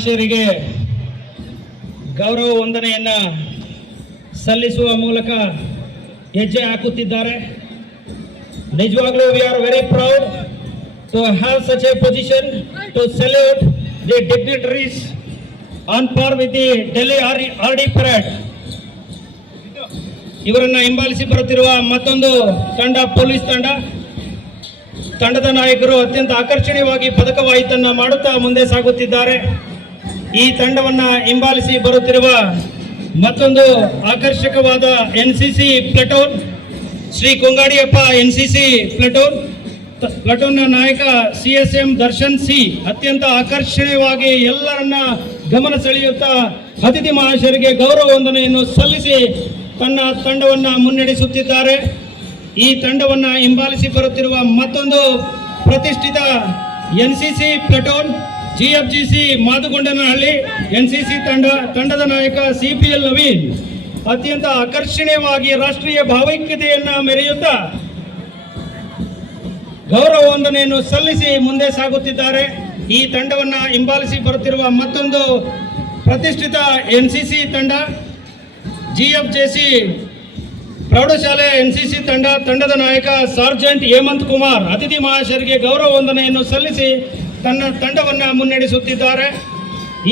ಮಹಾಶಯರಿಗೆ ಗೌರವ ವಂದನೆಯನ್ನು ಸಲ್ಲಿಸುವ ಮೂಲಕ ಹೆಜ್ಜೆ ಹಾಕುತ್ತಿದ್ದಾರೆ. ನಿಜವಾಗ್ಲೂ we are very proud to have such a position to salute the dignitaries on par with the Delhi RD parade. ಇವರನ್ನ ಹಿಂಬಾಲಿಸಿ ಬರುತ್ತಿರುವ ಮತ್ತೊಂದು ತಂಡ ಪೊಲೀಸ್ ತಂಡದ ನಾಯಕರು ಅತ್ಯಂತ ಆಕರ್ಷಣೀಯವಾಗಿ ಪದಕವಾಯಿತನ್ನ ಮಾಡುತ್ತಾ ಮುಂದೆ ಸಾಗುತ್ತಿದ್ದಾರೆ. ಈ ತಂಡವನ್ನ ಹಿಂಬಾಲಿಸಿ ಬರುತ್ತಿರುವ ಮತ್ತೊಂದು ಆಕರ್ಷಕವಾದ NCC platoon, Shri Kongadiyappa NCC ಪ್ಲಟೂನ್ನ ನಾಯಕ CSM ದರ್ಶನ್ ಸಿ ಅತ್ಯಂತ ಆಕರ್ಷಣೀಯವಾಗಿ ಎಲ್ಲರನ್ನ ಗಮನ ಸೆಳೆಯುತ್ತಾ ಅತಿಥಿ ಮಹಾಶಯರಿಗೆ ಗೌರವ ವಂದನೆಯನ್ನು ಸಲ್ಲಿಸಿ ತನ್ನ ತಂಡವನ್ನ ಮುನ್ನಡೆಸುತ್ತಿದ್ದಾರೆ. ಈ ತಂಡವನ್ನ ಹಿಂಬಾಲಿಸಿ ಬರುತ್ತಿರುವ ಮತ್ತೊಂದು ಪ್ರತಿಷ್ಠಿತ NCC ಪ್ಲಟೂನ್ GFGC ಮಾದುಗೊಂಡನಹಳ್ಳಿ NCC ತಂಡದ ನಾಯಕ CPL ನವೀನ್ ಅತ್ಯಂತ ಆಕರ್ಷಣೀಯವಾಗಿ ರಾಷ್ಟ್ರೀಯ ಭಾವೈಕ್ಯತೆಯನ್ನ ಮೆರೆಯುತ್ತಾ ಗೌರವ ವಂದನೆಯನ್ನು ಸಲ್ಲಿಸಿ ಮುಂದೆ ಸಾಗುತ್ತಿದ್ದಾರೆ. ಈ ತಂಡವನ್ನ ಹಿಂಬಾಲಿಸಿ ಬರುತ್ತಿರುವ ಮತ್ತೊಂದು ಪ್ರತಿಷ್ಠಿತ NCC ತಂಡ GFJC ಪ್ರೌಢಶಾಲೆ NCC ತಂಡದ ನಾಯಕ ಸಾರ್ಜೆಂಟ್ ಹೇಮಂತ್ ಕುಮಾರ್ ಅತಿಥಿ ಮಹಾಶಯರಿಗೆ ಗೌರವ ವಂದನೆಯನ್ನು ಸಲ್ಲಿಸಿ ತನ್ನ ತಂಡವನ್ನು ಮುನ್ನಡೆಸುತ್ತಿದ್ದಾರೆ.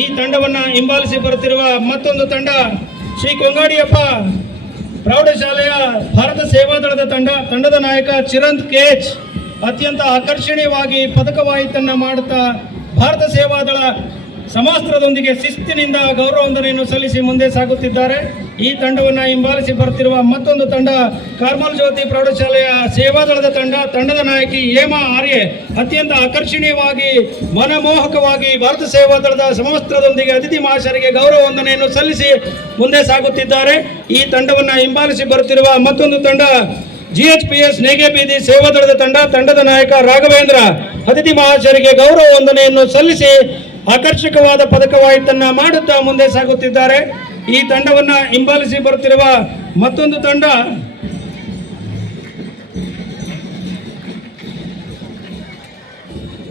ಈ ತಂಡವನ್ನು ಹಿಂಬಾಲಿಸಿ ಬರುತ್ತಿರುವ ಮತ್ತೊಂದು ತಂಡ ಶ್ರೀ ಕೊಂಗಾಡಿಯಪ್ಪ ಪ್ರೌಢಶಾಲೆಯ ಭಾರತ ಸೇವಾದಳದ ತಂಡದ ನಾಯಕ ಚಿರಂತ್ KH ಅತ್ಯಂತ ಆಕರ್ಷಣೀಯವಾಗಿ ಪದಕವಾಯಿತನ್ನು ಮಾಡುತ್ತಾ ಭಾರತ ಸೇವಾದಳ ಸಮಾಸ್ತ್ರದೊಂದಿಗೆ ಶಿಸ್ತಿನಿಂದ ಗೌರವ ವಂದನೆಯನ್ನು ಸಲ್ಲಿಸಿ ಮುಂದೆ ಸಾಗುತ್ತಿದ್ದಾರೆ. ಈ ತಂಡವನ್ನು ಹಿಂಬಾಲಿಸಿ ಬರುತ್ತಿರುವ ಮತ್ತೊಂದು ತಂಡ ಕಾರ್ಮಲ್ ಜ್ಯೋತಿ ಪ್ರೌಢಶಾಲೆಯ ಸೇವಾದಳದ ತಂಡದ ನಾಯಕಿ ಹೇಮಾ ಆರ್ಯೆ ಅತ್ಯಂತ ಆಕರ್ಷಣೀಯವಾಗಿ ಮನಮೋಹಕವಾಗಿ ಭಾರತ ಸೇವಾದಳದ ಸಮವಸ್ತ್ರದೊಂದಿಗೆ ಅತಿಥಿ ಮಹಾಶಯರಿಗೆ ಗೌರವ ವಂದನೆಯನ್ನು ಸಲ್ಲಿಸಿ ಮುಂದೆ ಸಾಗುತ್ತಿದ್ದಾರೆ. ಈ ತಂಡವನ್ನು ಹಿಂಬಾಲಿಸಿ ಬರುತ್ತಿರುವ ಮತ್ತೊಂದು ತಂಡ GHPS ನೇಗೆಬೀದಿ ಸೇವಾದಳದ ತಂಡದ ನಾಯಕ ರಾಘವೇಂದ್ರ ಅತಿಥಿ ಮಹಾಶಯರಿಗೆ ಗೌರವ ವಂದನೆಯನ್ನು ಸಲ್ಲಿಸಿ ಆಕರ್ಷಕವಾದ ಪದಕವಾಯಿತನ್ನ ಮಾಡುತ್ತಾ ಮುಂದೆ ಸಾಗುತ್ತಿದ್ದಾರೆ. ಈ ತಂಡವನ್ನ ಹಿಂಬಾಲಿಸಿ ಬರುತ್ತಿರುವ ಮತ್ತೊಂದು ತಂಡ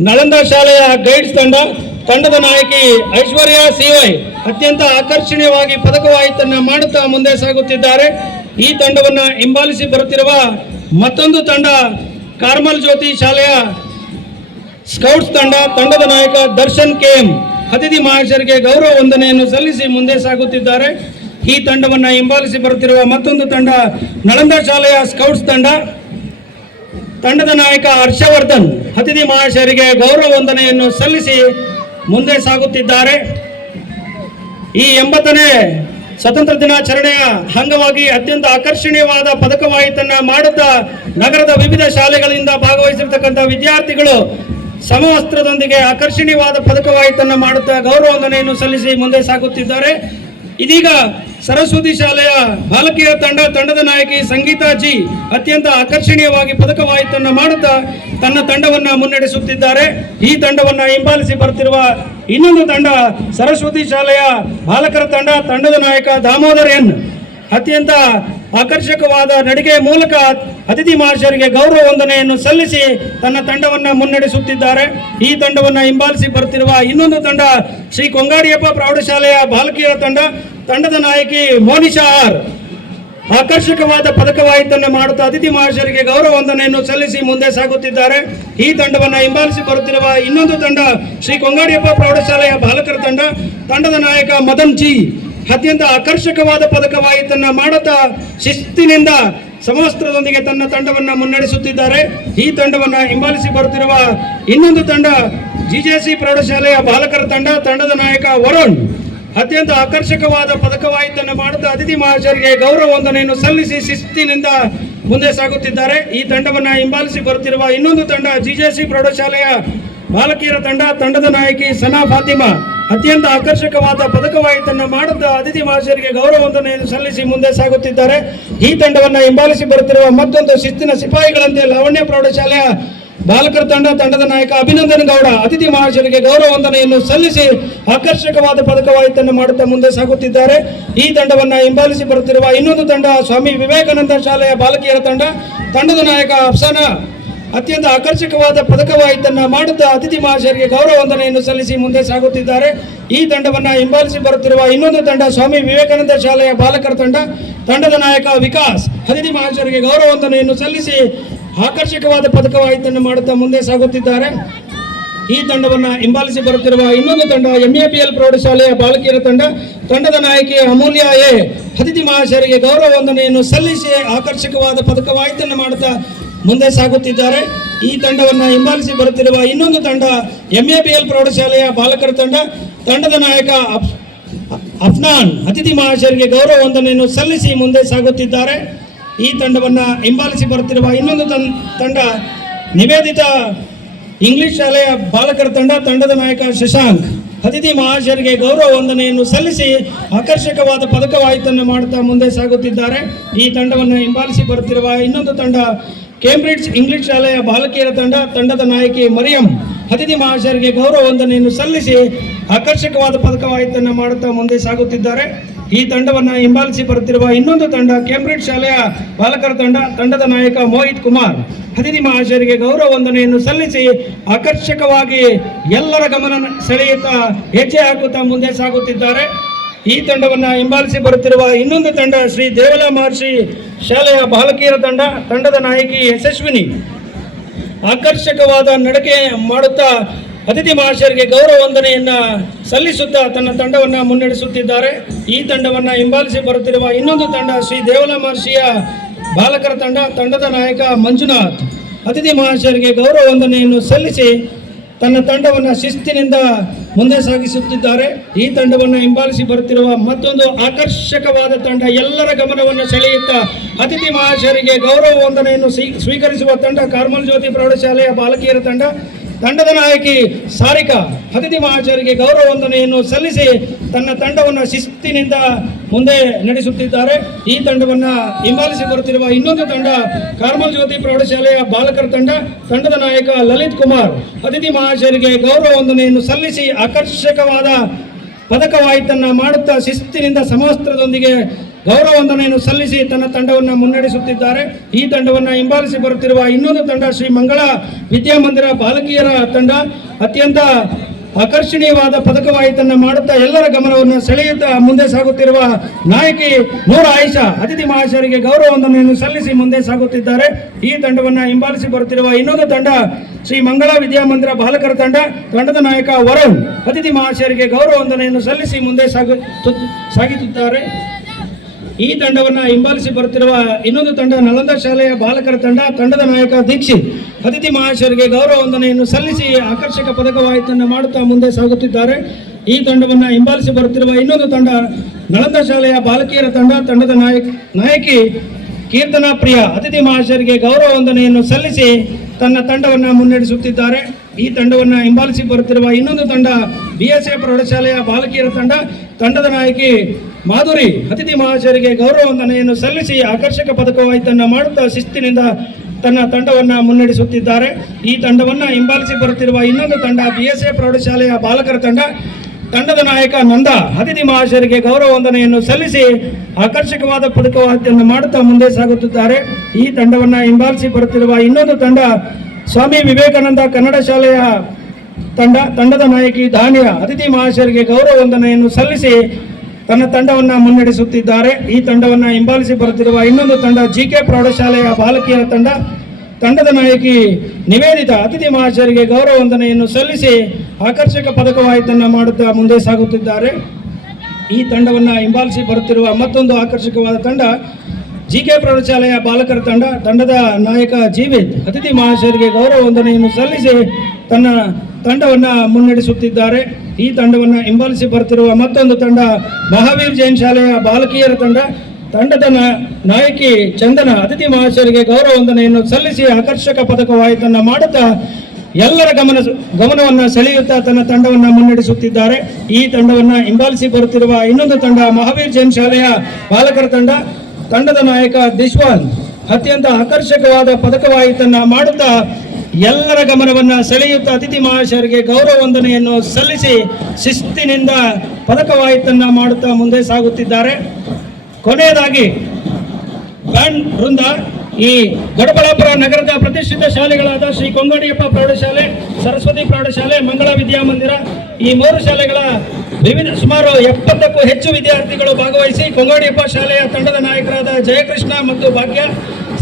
ನಳಂದ ಶಾಲೆಯ ಗೈಡ್ಸ್ ತಂಡದ ನಾಯಕಿ ಐಶ್ವರ್ಯ CY ಅತ್ಯಂತ ಆಕರ್ಷಣೀಯವಾಗಿ ಪದಕವಾಯಿತನ್ನ ಮಾಡುತ್ತಾ ಮುಂದೆ ಸಾಗುತ್ತಿದ್ದಾರೆ. ಈ ತಂಡವನ್ನ ಹಿಂಬಾಲಿಸಿ ಬರುತ್ತಿರುವ ಮತ್ತೊಂದು ತಂಡ ಕಾರ್ಮಲ್ ಜ್ಯೋತಿ ಶಾಲೆಯ ಸ್ಕೌಟ್ಸ್ ತಂಡದ ನಾಯಕ ದರ್ಶನ್ KM ಅತಿಥಿ ಮಹಾಶಯರಿಗೆ ಗೌರವ ವಂದನೆಯನ್ನು ಸಲ್ಲಿಸಿ ಮುಂದೆ ಸಾಗುತ್ತಿದ್ದಾರೆ. ಈ ತಂಡವನ್ನು ಹಿಂಬಾಲಿಸಿ ಬರುತ್ತಿರುವ ಮತ್ತೊಂದು ತಂಡ ನಳಂದ ಶಾಲೆಯ ಸ್ಕೌಟ್ಸ್ ತಂಡದ ನಾಯಕ ಹರ್ಷವರ್ಧನ್ ಅತಿಥಿ ಮಹಾಶಯರಿಗೆ ಗೌರವ ವಂದನೆಯನ್ನು ಸಲ್ಲಿಸಿ ಮುಂದೆ ಸಾಗುತ್ತಿದ್ದಾರೆ. ಈ 80ನೇ ಸ್ವತಂತ್ರ ದಿನಾಚರಣೆಯ ಅಂಗವಾಗಿ ಅತ್ಯಂತ ಆಕರ್ಷಣೀಯವಾದ ಪದಕವಾಯಿತನ್ನ ಮಾಡುತ್ತಾ ನಗರದ ವಿವಿಧ ಶಾಲೆಗಳಿಂದ ಭಾಗವಹಿಸಿರ್ತಕ್ಕಂಥ ವಿದ್ಯಾರ್ಥಿಗಳು ಸಮವಸ್ತ್ರದೊಂದಿಗೆ ಆಕರ್ಷಣೀಯವಾದ ಪದಕವಾಯಿತನ್ನ ಮಾಡುತ್ತಾ ಗೌರವ ವಂದನೆಯನ್ನು ಸಲ್ಲಿಸಿ ಮುಂದೆ ಸಾಗುತ್ತಿದ್ದಾರೆ. ಇದೀಗ ಸರಸ್ವತಿ ಶಾಲೆಯ ಬಾಲಕಿಯರ ತಂಡದ ನಾಯಕಿ ಸಂಗೀತಾ ಜಿ ಅತ್ಯಂತ ಆಕರ್ಷಣೀಯವಾಗಿ ಪದಕವಾಯಿತನ್ನ ಮಾಡುತ್ತಾ ತನ್ನ ತಂಡವನ್ನ ಮುನ್ನಡೆಸುತ್ತಿದ್ದಾರೆ. ಈ ತಂಡವನ್ನ ಹಿಂಬಾಲಿಸಿ ಬರುತ್ತಿರುವ ಇನ್ನೊಂದು ತಂಡ ಸರಸ್ವತಿ ಶಾಲೆಯ ಬಾಲಕರ ತಂಡದ ನಾಯಕ ದಾಮೋದರ್ N ಅತ್ಯಂತ ಆಕರ್ಷಕವಾದ ನಡಿಗೆ ಮೂಲಕ ಅತಿಥಿ ಮಹಾಶಯರಿಗೆ ಗೌರವ ವಂದನೆಯನ್ನು ಸಲ್ಲಿಸಿ ತನ್ನ ತಂಡವನ್ನು ಮುನ್ನಡೆಸುತ್ತಿದ್ದಾರೆ. ಈ ತಂಡವನ್ನು ಹಿಂಬಾಲಿಸಿ ಬರುತ್ತಿರುವ ಇನ್ನೊಂದು ತಂಡ ಶ್ರೀ ಕೊಂಗಾಡಿಯಪ್ಪ ಪ್ರೌಢಶಾಲೆಯ ಬಾಲಕಿಯರ ತಂಡದ ನಾಯಕಿ ಮೋನಿಶಾ R ಆಕರ್ಷಕವಾದ ಪದಕವಾಯಿತನ್ನು ಮಾಡುತ್ತಾ ಅತಿಥಿ ಮಹಾಶಯರಿಗೆ ಗೌರವ ವಂದನೆಯನ್ನು ಸಲ್ಲಿಸಿ ಮುಂದೆ ಸಾಗುತ್ತಿದ್ದಾರೆ. ಈ ತಂಡವನ್ನು ಹಿಂಬಾಲಿಸಿ ಬರುತ್ತಿರುವ ಇನ್ನೊಂದು ತಂಡ ಶ್ರೀ ಕೊಂಗಾಡಿಯಪ್ಪ ಪ್ರೌಢಶಾಲೆಯ ಬಾಲಕರ ತಂಡದ ನಾಯಕ ಮದನ್ G ಅತ್ಯಂತ ಆಕರ್ಷಕವಾದ ಪದಕವಾಯಿತನ್ನ ಮಾಡುತ್ತಾ ಶಿಸ್ತಿನಿಂದ ಸಮವಸ್ತ್ರದೊಂದಿಗೆ ತನ್ನ ತಂಡವನ್ನು ಮುನ್ನಡೆಸುತ್ತಿದ್ದಾರೆ. ಈ ತಂಡವನ್ನು ಹಿಂಬಾಲಿಸಿ ಬರುತ್ತಿರುವ ಇನ್ನೊಂದು ತಂಡ GJC ಪ್ರೌಢಶಾಲೆಯ ಬಾಲಕರ ತಂಡದ ನಾಯಕ ವರುಣ್ ಅತ್ಯಂತ ಆಕರ್ಷಕವಾದ ಪದಕವಾಯಿತನ್ನು ಮಾಡುತ್ತಾ ಅತಿಥಿ ಮಹಾಶಯರಿಗೆ ಗೌರವ ವಂದನೆಯನ್ನು ಸಲ್ಲಿಸಿ ಶಿಸ್ತಿನಿಂದ ಮುಂದೆ ಸಾಗುತ್ತಿದ್ದಾರೆ. ಈ ತಂಡವನ್ನು ಹಿಂಬಾಲಿಸಿ ಬರುತ್ತಿರುವ ಇನ್ನೊಂದು ತಂಡ GJC ಪ್ರೌಢಶಾಲೆಯ ಬಾಲಕಿಯರ ತಂಡದ ನಾಯಕಿ ಸನಾ ಫಾತಿಮಾ ಅತ್ಯಂತ ಆಕರ್ಷಕವಾದ ಪದಕವಾಯಿತನ್ನು ಮಾಡುತ್ತಾ ಅತಿಥಿ ಮಹಾಶಯರಿಗೆ ಗೌರವ ವಂದನೆಯನ್ನು ಸಲ್ಲಿಸಿ ಮುಂದೆ ಸಾಗುತ್ತಿದ್ದಾರೆ. ಈ ತಂಡವನ್ನು ಹಿಂಬಾಲಿಸಿ ಬರುತ್ತಿರುವ ಮತ್ತೊಂದು ಶಿಸ್ತಿನ ಸಿಪಾಯಿಗಳಂತೆ ಲಾವಣ್ಯ ಪ್ರೌಢಶಾಲೆಯ ಬಾಲಕರ ತಂಡದ ನಾಯಕ ಅಭಿನಂದನ್ ಗೌಡ ಅತಿಥಿ ಮಹಾಶಯರಿಗೆ ಗೌರವ ವಂದನೆಯನ್ನು ಸಲ್ಲಿಸಿ ಆಕರ್ಷಕವಾದ ಪದಕವಾಯಿತನ್ನು ಮಾಡುತ್ತಾ ಮುಂದೆ ಸಾಗುತ್ತಿದ್ದಾರೆ. ಈ ತಂಡವನ್ನು ಹಿಂಬಾಲಿಸಿ ಬರುತ್ತಿರುವ ಇನ್ನೊಂದು ತಂಡ ಸ್ವಾಮಿ ವಿವೇಕಾನಂದ ಶಾಲೆಯ ಬಾಲಕಿಯರ ತಂಡದ ನಾಯಕ ಅಫ್ಸಾನಾ ಅತ್ಯಂತ ಆಕರ್ಷಕವಾದ ಪದಕವಾಯಿತನ್ನ ಮಾಡುತ್ತಾ ಅತಿಥಿ ಮಹಾಶಯರಿಗೆ ಗೌರವ ವಂದನೆಯನ್ನು ಸಲ್ಲಿಸಿ ಮುಂದೆ ಸಾಗುತ್ತಿದ್ದಾರೆ. ಈ ತಂಡವನ್ನು ಹಿಂಬಾಲಿಸಿ ಬರುತ್ತಿರುವ ಇನ್ನೊಂದು ತಂಡ ಸ್ವಾಮಿ ವಿವೇಕಾನಂದ ಶಾಲೆಯ ಬಾಲಕರ ತಂಡ. ತಂಡದ ನಾಯಕ ವಿಕಾಸ್ ಅತಿಥಿ ಮಹಾಶಯರಿಗೆ ಗೌರವ ವಂದನೆಯನ್ನು ಸಲ್ಲಿಸಿ ಆಕರ್ಷಕವಾದ ಪದಕವಾಯಿತನ್ನು ಮಾಡುತ್ತಾ ಮುಂದೆ ಸಾಗುತ್ತಿದ್ದಾರೆ. ಈ ತಂಡವನ್ನು ಹಿಂಬಾಲಿಸಿ ಬರುತ್ತಿರುವ ಇನ್ನೊಂದು ತಂಡ MAPL ಪ್ರೌಢಶಾಲೆಯ ಬಾಲಕಿಯರ ತಂಡ. ತಂಡದ ನಾಯಕಿ ಅಮೂಲ್ಯ ಎ ಅತಿಥಿ ಮಹಾಶಯರಿಗೆ ಗೌರವ ವಂದನೆಯನ್ನು ಸಲ್ಲಿಸಿ ಆಕರ್ಷಕವಾದ ಪದಕವಾಯಿತನ್ನು ಮಾಡುತ್ತಾ ಮುಂದೆ ಸಾಗುತ್ತಿದ್ದಾರೆ. ಈ ತಂಡವನ್ನು ಹಿಂಬಾಲಿಸಿ ಬರುತ್ತಿರುವ ಇನ್ನೊಂದು ತಂಡ MAPL ಪ್ರೌಢಶಾಲೆಯ ಬಾಲಕರ ತಂಡ. ತಂಡದ ನಾಯಕ ಅಫ್ನಾನ್ ಅತಿಥಿ ಮಹಾಶಯರಿಗೆ ಗೌರವ ವಂದನೆಯನ್ನು ಸಲ್ಲಿಸಿ ಮುಂದೆ ಸಾಗುತ್ತಿದ್ದಾರೆ. ಈ ತಂಡವನ್ನು ಹಿಂಬಾಲಿಸಿ ಬರುತ್ತಿರುವ ಇನ್ನೊಂದು ತಂಡ ನಿವೇದಿತಾ ಇಂಗ್ಲಿಷ್ ಶಾಲೆಯ ಬಾಲಕರ ತಂಡ. ತಂಡದ ನಾಯಕ ಶಶಾಂಕ್ ಅತಿಥಿ ಮಹಾಶಯರಿಗೆ ಗೌರವ ವಂದನೆಯನ್ನು ಸಲ್ಲಿಸಿ ಆಕರ್ಷಕವಾದ ಪದಕವಾಯಿತನ್ನು ಮಾಡುತ್ತಾ ಮುಂದೆ ಸಾಗುತ್ತಿದ್ದಾರೆ. ಈ ತಂಡವನ್ನು ಹಿಂಬಾಲಿಸಿ ಬರುತ್ತಿರುವ ಇನ್ನೊಂದು ತಂಡ ಕೇಂಬ್ರಿಡ್ಜ್ ಇಂಗ್ಲಿಷ್ ಶಾಲೆಯ ಬಾಲಕಿಯರ ತಂಡ. ತಂಡದ ನಾಯಕಿ ಮರಿಯಂ ಅತಿಥಿ ಮಹಾಶಯರಿಗೆ ಗೌರವ ವಂದನೆಯನ್ನು ಸಲ್ಲಿಸಿ ಆಕರ್ಷಕವಾದ ಪದಕವಾಯಿತನ್ನು ಮಾಡುತ್ತಾ ಮುಂದೆ ಸಾಗುತ್ತಿದ್ದಾರೆ. ಈ ತಂಡವನ್ನು ಹಿಂಬಾಲಿಸಿ ಬರುತ್ತಿರುವ ಇನ್ನೊಂದು ತಂಡ ಕೇಂಬ್ರಿಡ್ಜ್ ಶಾಲೆಯ ಬಾಲಕರ ತಂಡ. ತಂಡದ ನಾಯಕ ಮೋಹಿತ್ ಕುಮಾರ್ ಅತಿಥಿ ಮಹಾಶಯರಿಗೆ ಗೌರವ ವಂದನೆಯನ್ನು ಸಲ್ಲಿಸಿ ಆಕರ್ಷಕವಾಗಿ ಎಲ್ಲರ ಗಮನ ಸೆಳೆಯುತ್ತಾ ಹೆಜ್ಜೆ ಹಾಕುತ್ತಾ ಮುಂದೆ ಸಾಗುತ್ತಿದ್ದಾರೆ. ಈ ತಂಡವನ್ನು ಹಿಂಬಾಲಿಸಿ ಬರುತ್ತಿರುವ ಇನ್ನೊಂದು ತಂಡ ಶ್ರೀ ದೇವಲ ಮಹರ್ಷಿ ಶಾಲೆಯ ಬಾಲಕಿಯರ ತಂಡ. ತಂಡದ ನಾಯಕಿ ಯಶಸ್ವಿನಿ ಆಕರ್ಷಕವಾದ ನಡಕೆ ಮಾಡುತ್ತಾ ಅತಿಥಿ ಮಹಾಶಯರಿಗೆ ಗೌರವ ವಂದನೆಯನ್ನು ಸಲ್ಲಿಸುತ್ತಾ ತನ್ನ ತಂಡವನ್ನು ಮುನ್ನಡೆಸುತ್ತಿದ್ದಾರೆ. ಈ ತಂಡವನ್ನು ಹಿಂಬಾಲಿಸಿ ಬರುತ್ತಿರುವ ಇನ್ನೊಂದು ತಂಡ ಶ್ರೀ ದೇವಲ ಮಹರ್ಷಿಯ ಬಾಲಕರ ತಂಡ. ತಂಡದ ನಾಯಕ ಮಂಜುನಾಥ್ ಅತಿಥಿ ಮಹಾಶಯರಿಗೆ ಗೌರವ ವಂದನೆಯನ್ನು ಸಲ್ಲಿಸಿ ತನ್ನ ತಂಡವನ್ನು ಶಿಸ್ತಿನಿಂದ ಮುಂದೆ ಸಾಗಿಸುತ್ತಿದ್ದಾರೆ. ಈ ತಂಡವನ್ನು ಹಿಂಬಾಲಿಸಿ ಬರುತ್ತಿರುವ ಮತ್ತೊಂದು ಆಕರ್ಷಕವಾದ ತಂಡ ಎಲ್ಲರ ಗಮನವನ್ನು ಸೆಳೆಯುತ್ತಾ ಅತಿಥಿ ಮಹಾಶಯರಿಗೆ ಗೌರವ ವಂದನೆಯನ್ನು ಸ್ವೀಕರಿಸುವ ತಂಡ ಕಾರ್ಮಲ್ ಜ್ಯೋತಿ ಪ್ರೌಢಶಾಲೆಯ ಬಾಲಕಿಯರ ತಂಡ. ತಂಡದ ನಾಯಕಿ ಸಾರಿಕಾ ಅತಿಥಿ ಮಹಾಶಯರಿಗೆ ಗೌರವ ವಂದನೆಯನ್ನು ಸಲ್ಲಿಸಿ ತನ್ನ ತಂಡವನ್ನು ಶಿಸ್ತಿನಿಂದ ಮುಂದೆ ನಡೆಸುತ್ತಿದ್ದಾರೆ. ಈ ತಂಡವನ್ನು ಹಿಂಬಾಲಿಸಿ ಬರುತ್ತಿರುವ ಇನ್ನೊಂದು ತಂಡ ಕಾರ್ಮಲ್ ಜ್ಯೋತಿ ಪ್ರೌಢಶಾಲೆಯ ಬಾಲಕರ ತಂಡ. ತಂಡದ ನಾಯಕ ಲಲಿತ್ ಕುಮಾರ್ ಅತಿಥಿ ಮಹಾಶಯರಿಗೆ ಗೌರವ ವಂದನೆಯನ್ನು ಸಲ್ಲಿಸಿ ಆಕರ್ಷಕವಾದ ಪದಕವಾಯಿತನ್ನು ಮಾಡುತ್ತಾ ಶಿಸ್ತಿನಿಂದ ಸಮವಸ್ತ್ರದೊಂದಿಗೆ ಗೌರವ ವಂದನೆಯನ್ನು ಸಲ್ಲಿಸಿ ತನ್ನ ತಂಡವನ್ನು ಮುನ್ನಡೆಸುತ್ತಿದ್ದಾರೆ. ಈ ತಂಡವನ್ನು ಹಿಂಬಾಲಿಸಿ ಬರುತ್ತಿರುವ ಇನ್ನೊಂದು ತಂಡ ಶ್ರೀ ಮಂಗಳ ವಿದ್ಯಾಮಂದಿರ ಬಾಲಕಿಯರ ತಂಡ. ಅತ್ಯಂತ ಆಕರ್ಷಣೀಯವಾದ ಪದಕವಾಯಿತನ್ನು ಮಾಡುತ್ತಾ ಎಲ್ಲರ ಗಮನವನ್ನು ಸೆಳೆಯುತ್ತಾ ಮುಂದೆ ಸಾಗುತ್ತಿರುವ ನಾಯಕಿ ನೂರ ಆಯಿಷಾ ಅತಿಥಿ ಮಹಾಶಯರಿಗೆ ಗೌರವ ವಂದನೆಯನ್ನು ಸಲ್ಲಿಸಿ ಮುಂದೆ ಸಾಗುತ್ತಿದ್ದಾರೆ. ಈ ತಂಡವನ್ನು ಹಿಂಬಾಲಿಸಿ ಬರುತ್ತಿರುವ ಇನ್ನೊಂದು ತಂಡ ಶ್ರೀ ಮಂಗಳ ವಿದ್ಯಾಮಂದಿರ ಬಾಲಕರ ತಂಡ. ತಂಡದ ನಾಯಕ ವರುಣ್ ಅತಿಥಿ ಮಹಾಶಯರಿಗೆ ಗೌರವ ವಂದನೆಯನ್ನು ಸಲ್ಲಿಸಿ ಮುಂದೆ ಸಾಗುತ್ತಿದ್ದಾರೆ. ಈ ತಂಡವನ್ನು ಹಿಂಬಾಲಿಸಿ ಬರುತ್ತಿರುವ ಇನ್ನೊಂದು ತಂಡ ನಳಂದ ಶಾಲೆಯ ಬಾಲಕರ ತಂಡ. ತಂಡದ ನಾಯಕ ದೀಕ್ಷಿತ್ ಅತಿಥಿ ಮಹಾಶಯರಿಗೆ ಗೌರವ ವಂದನೆಯನ್ನು ಸಲ್ಲಿಸಿ ಆಕರ್ಷಕ ಪದಕವಾಯಿತನ್ನು ಮಾಡುತ್ತಾ ಮುಂದೆ ಸಾಗುತ್ತಿದ್ದಾರೆ. ಈ ತಂಡವನ್ನು ಹಿಂಬಾಲಿಸಿ ಬರುತ್ತಿರುವ ಇನ್ನೊಂದು ತಂಡ ನಳಂದ ಶಾಲೆಯ ಬಾಲಕಿಯರ ತಂಡ. ತಂಡದ ನಾಯಕಿ ಕೀರ್ತನಾ ಪ್ರಿಯ ಅತಿಥಿ ಮಹಾಶಯರಿಗೆ ಗೌರವ ವಂದನೆಯನ್ನು ಸಲ್ಲಿಸಿ ತನ್ನ ತಂಡವನ್ನು ಮುನ್ನಡೆಸುತ್ತಿದ್ದಾರೆ. ಈ ತಂಡವನ್ನು ಹಿಂಬಾಲಿಸಿ ಬರುತ್ತಿರುವ ಇನ್ನೊಂದು ತಂಡ BSA ಪ್ರೌಢಶಾಲೆಯ ಬಾಲಕಿಯರ ತಂಡ. ತಂಡದ ನಾಯಕಿ ಮಾಧುರಿ ಅತಿಥಿ ಮಹಾಶಯರಿಗೆ ಗೌರವ ವಂದನೆಯನ್ನು ಸಲ್ಲಿಸಿ ಆಕರ್ಷಕ ಪದಕವಾಯಿತನ್ನು ಮಾಡುತ್ತಾ ಶಿಸ್ತಿನಿಂದ ತನ್ನ ತಂಡವನ್ನು ಮುನ್ನಡೆಸುತ್ತಿದ್ದಾರೆ. ಈ ತಂಡವನ್ನು ಹಿಂಬಾಲಿಸಿ ಬರುತ್ತಿರುವ ಇನ್ನೊಂದು ತಂಡ BSA ಪ್ರೌಢಶಾಲೆಯ ಬಾಲಕರ ತಂಡ. ತಂಡದ ನಾಯಕ ನಂದ ಅತಿಥಿ ಮಹಾಶಯರಿಗೆ ಗೌರವ ವಂದನೆಯನ್ನು ಸಲ್ಲಿಸಿ ಆಕರ್ಷಕವಾದ ಪದಕವಾಯಿತನ್ನು ಮಾಡುತ್ತಾ ಮುಂದೆ ಸಾಗುತ್ತಿದ್ದಾರೆ. ಈ ತಂಡವನ್ನು ಹಿಂಬಾಲಿಸಿ ಬರುತ್ತಿರುವ ಇನ್ನೊಂದು ತಂಡ ಸ್ವಾಮಿ ವಿವೇಕಾನಂದ ಕನ್ನಡ ಶಾಲೆಯ ತಂಡ. ತಂಡದ ನಾಯಕಿ ಧಾನ್ಯ ಅತಿಥಿ ಮಹಾಶಯರಿಗೆ ಗೌರವ ವಂದನೆಯನ್ನು ಸಲ್ಲಿಸಿ ತನ್ನ ತಂಡವನ್ನು ಮುನ್ನಡೆಸುತ್ತಿದ್ದಾರೆ. ಈ ತಂಡವನ್ನು ಹಿಂಬಾಲಿಸಿ ಬರುತ್ತಿರುವ ಇನ್ನೊಂದು ತಂಡ GK ಪ್ರೌಢಶಾಲೆಯ ಬಾಲಕಿಯರ ತಂಡ. ತಂಡದ ನಾಯಕಿ ನಿವೇದಿತಾ ಅತಿಥಿ ಮಹಾಶಯರಿಗೆ ಗೌರವ ವಂದನೆಯನ್ನು ಸಲ್ಲಿಸಿ ಆಕರ್ಷಕ ಪದಕವಾಯಿತನ್ನು ಮಾಡುತ್ತಾ ಮುಂದೆ ಸಾಗುತ್ತಿದ್ದಾರೆ. ಈ ತಂಡವನ್ನು ಹಿಂಬಾಲಿಸಿ ಬರುತ್ತಿರುವ ಮತ್ತೊಂದು ಆಕರ್ಷಕವಾದ ತಂಡ GK ಪ್ರೌಢಶಾಲೆಯ ಬಾಲಕರ ತಂಡ. ತಂಡದ ನಾಯಕ ಜೀವಿತ್ ಅತಿಥಿ ಮಹಾಶಯರಿಗೆ ಗೌರವ ವಂದನೆಯನ್ನು ಸಲ್ಲಿಸಿ ತನ್ನ ತಂಡವನ್ನು ಮುನ್ನಡೆಸುತ್ತಿದ್ದಾರೆ. ಈ ತಂಡವನ್ನು ಹಿಂಬಾಲಿಸಿ ಬರುತ್ತಿರುವ ಮತ್ತೊಂದು ತಂಡ ಮಹಾವೀರ್ ಜೈನ್ ಶಾಲೆಯ ಬಾಲಕಿಯರ ತಂಡ. ತಂಡದ ನಾಯಕಿ ಚಂದನ ಅತಿಥಿ ಮಹಾಶಯರಿಗೆ ಗೌರವ ವಂದನೆಯನ್ನು ಸಲ್ಲಿಸಿ ಆಕರ್ಷಕ ಪದಕವಾಯಿತನ್ನು ಮಾಡುತ್ತಾ ಎಲ್ಲರ ಗಮನವನ್ನು ಸೆಳೆಯುತ್ತಾ ತನ್ನ ತಂಡವನ್ನು ಮುನ್ನಡೆಸುತ್ತಿದ್ದಾರೆ. ಈ ತಂಡವನ್ನು ಹಿಂಬಾಲಿಸಿ ಬರುತ್ತಿರುವ ಇನ್ನೊಂದು ತಂಡ ಮಹಾವೀರ್ ಜೈನ್ ಶಾಲೆಯ ಬಾಲಕರ ತಂಡ. ತಂಡದ ನಾಯಕ ದಿಶ್ವಂತ್ ಅತ್ಯಂತ ಆಕರ್ಷಕವಾದ ಪದಕವಾಯಿತನ್ನು ಮಾಡುತ್ತಾ ಎಲ್ಲರ ಗಮನವನ್ನು ಸೆಳೆಯುತ್ತಾ ಅತಿಥಿ ಮಹಾಶಯರಿಗೆ ಗೌರವ ವಂದನೆಯನ್ನು ಸಲ್ಲಿಸಿ ಶಿಸ್ತಿನಿಂದ ಪದಕವಾಯಿತನ್ನು ಮಾಡುತ್ತಾ ಮುಂದೆ ಸಾಗುತ್ತಿದ್ದಾರೆ. ಕೊನೆಯದಾಗಿ ಬ್ಯಾಂಡ್ ವೃಂದ ಈ ದೊಡ್ಡಬಳ್ಳಾಪುರ ನಗರದ ಪ್ರತಿಷ್ಠಿತ ಶಾಲೆಗಳಾದ ಶ್ರೀ ಕೊಂಗೋಡಿಯಪ್ಪ ಪ್ರೌಢಶಾಲೆ, ಸರಸ್ವತಿ ಪ್ರೌಢಶಾಲೆ, ಮಂಗಳ ವಿದ್ಯಾಮಂದಿರ ಈ 3 ಶಾಲೆಗಳ ವಿವಿಧ ಸುಮಾರು 70ಕ್ಕೂ ಹೆಚ್ಚು ವಿದ್ಯಾರ್ಥಿಗಳು ಭಾಗವಹಿಸಿ ಕೊಂಗೋಡಿಯಪ್ಪ ಶಾಲೆಯ ತಂಡದ ನಾಯಕರಾದ ಜಯಕೃಷ್ಣ ಮತ್ತು ಭಾಗ್ಯ,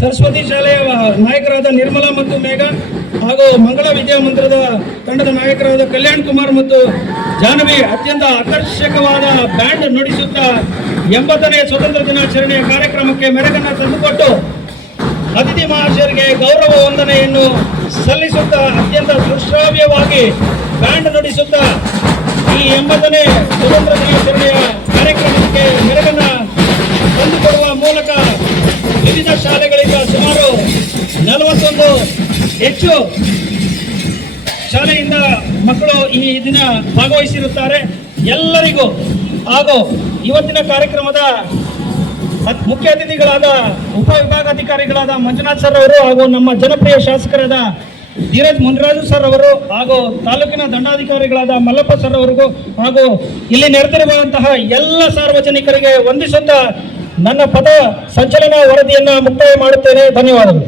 ಸರಸ್ವತಿ ಶಾಲೆಯ ನಾಯಕರಾದ ನಿರ್ಮಲಾ ಮತ್ತು ಮೇಘ ಹಾಗೂ ಮಂಗಳ ವಿದ್ಯಾಮಂದಿರದ ತಂಡದ ನಾಯಕರಾದ ಕಲ್ಯಾಣ್ ಕುಮಾರ್ ಮತ್ತು ಜಾಹ್ನವಿ ಅತ್ಯಂತ ಆಕರ್ಷಕವಾದ ಬ್ಯಾಂಡ್ ನುಡಿಸುತ್ತಾ 80ನೇ ಸ್ವತಂತ್ರ ದಿನಾಚರಣೆಯ ಕಾರ್ಯಕ್ರಮಕ್ಕೆ ಮೆರಗನ್ನು ತಂದುಕೊಟ್ಟು ಅತಿಥಿ ಮಹಾಶಯರಿಗೆ ಗೌರವ ವಂದನೆಯನ್ನು ಸಲ್ಲಿಸುತ್ತಾ ಅತ್ಯಂತ ಸುಶ್ರಾವ್ಯವಾಗಿ ಬ್ಯಾಂಡ್ ನುಡಿಸುತ್ತಾ ಈ 80ನೇ ಸ್ವತಂತ್ರ ದಿನಾಚರಣೆಯ ಕಾರ್ಯಕ್ರಮಕ್ಕೆ ಮೆರಗನ್ನು ತಂದುಕೊಡುವ ಮೂಲಕ ವಿವಿಧ ಶಾಲೆಗಳಿಂದ ಸುಮಾರು 41 ಹೆಚ್ಚು ಶಾಲೆಯಿಂದ ಮಕ್ಕಳು ಈ ದಿನ ಭಾಗವಹಿಸಿರುತ್ತಾರೆ. ಎಲ್ಲರಿಗೂ ಹಾಗೂ ಇವತ್ತಿನ ಕಾರ್ಯಕ್ರಮದ ಮುಖ್ಯ ಅತಿಥಿಗಳಾದ ಉಪವಿಭಾಗಾಧಿಕಾರಿಗಳಾದ ಮಂಜುನಾಥ್ ಸರ್ ಅವರು ಹಾಗೂ ನಮ್ಮ ಜನಪ್ರಿಯ ಶಾಸಕರಾದ ಧೀರಜ್ ಮುನಿರಾಜು ಸರ್ ಅವರು ಹಾಗೂ ತಾಲೂಕಿನ ದಂಡಾಧಿಕಾರಿಗಳಾದ ಮಲ್ಲಪ್ಪ ಸರ್ ಅವರಿಗೂ ಹಾಗೂ ಇಲ್ಲಿ ನೆರೆದಿರುವಂತಹ ಎಲ್ಲ ಸಾರ್ವಜನಿಕರಿಗೆ ವಂದಿಸುತ್ತಾ ನನ್ನ ಪದ ಸಂಚಲನ ವರದಿಯನ್ನು ಮುಕ್ತಾಯ ಮಾಡುತ್ತೇನೆ. ಧನ್ಯವಾದಗಳು.